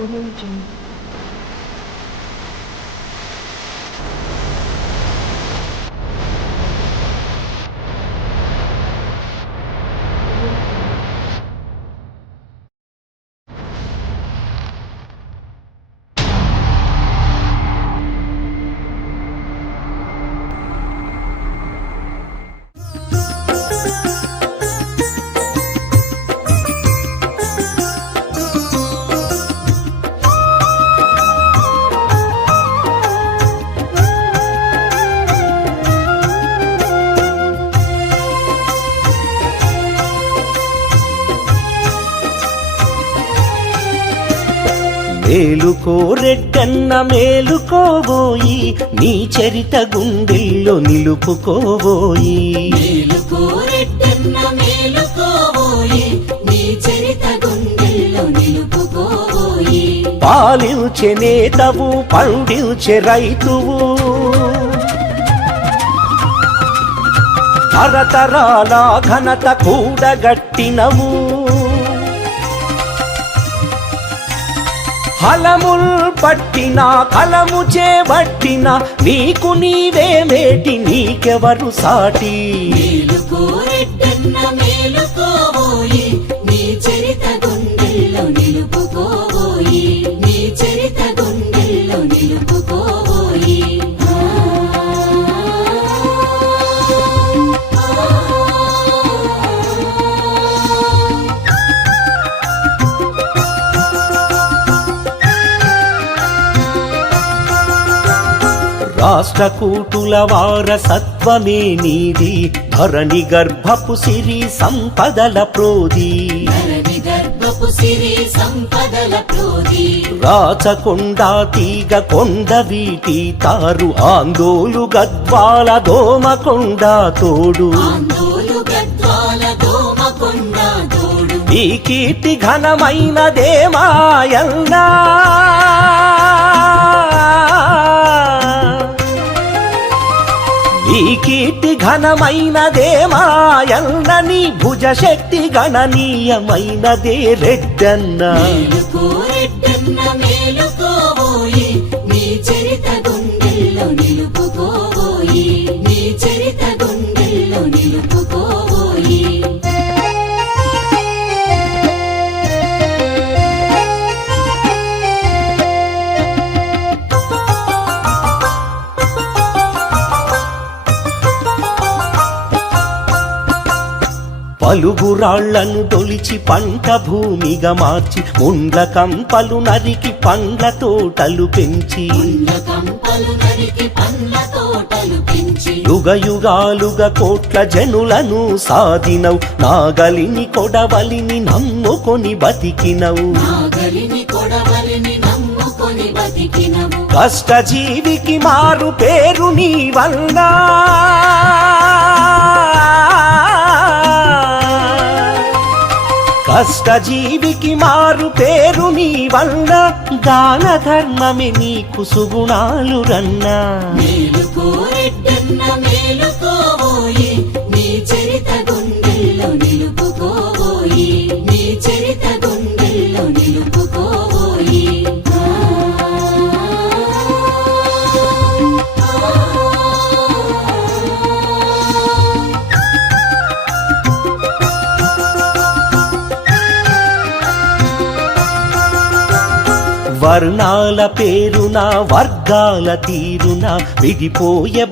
గురించి మేలుకో రెడ్డన్న మేలుకోబోయి, నీ చరిత గుండెల్లో నిలుపుకోబోయి. మేలుకో రెడ్డన్న మేలుకోబోయి, నీ చరిత గుండెల్లో నిలుపుకోబోయి. పాలించే నేతవు పండించే రైతువు, తరతరాల ఘనత కూడగట్టినవు. హలముల్ పట్టిన కలము చేబట్టిన నీకు నీవే మేటి, నీకెవరు సాటి. మేలుకో రెడ్డన్న మేలుకోబోయి, నీ చరిత గుండెల్లో నిలుపుకోబోయి. నీ చరిత గుండెల్లో నిలుపుకోబోయి. రాష్ట్రకూటుల వారసత్వమే నీది, ధరణి గర్భపు సిరి సంపదల ప్రోది. ధరణి గర్భపు సిరి సంపదల ప్రోది. రాచకొండ తీగ కొండ వీటి తారు, ఆందోలు గద్వాల దోమకొండ తోడు. ఆందోలు గద్వాల దోమకొండ తోడు. ఈ కీర్తి ఘనమైనదే మాయన్నా, ఈ కీర్తి ఘనమైనదే మాయన్న, నీ భుజ శక్తి గణనీయమైనదే రెడ్డన్న. మేలుకో రెడ్డన్న మేలుకోబోయి, నీ చరిత గుండెల్లో నిలుపుకోబోయి. నీ చరిత గుండెల్లో నిలుపుకోబోయి. పలుగురాళ్లను తొలిచి పంట భూమిగా మార్చి, ముండ్ల కంపలు నరికి పండ్ల తోటలు పెంచి. కంపలు నరికి పండ్ల తోటలు పెంచి. యుగ యుగాలుగా కోట్ల జనులను సాధినవు, నాగలిని కొడవలిని నమ్ముకొని బతికినవు. నాగలిని కొడవలిని నమ్ముకొని బతికినవు. కష్టజీవికి మారు పేరు నీ వల్ల, కష్టజీవికి మారు పేరు నీ వల్ల, దాన ధర్మమే నీకు సుగుణాలు రన్నా. మేలుకో రెడ్డన్న మేలుకోబోయి, నీ చరిత గుండెల్లో నిలుపుకోబోయి. నీ చరిత గుండెల్లో నిలుపుకోబోయి. వర్ణాల పేరున వర్గాల తీరున విడిపోయే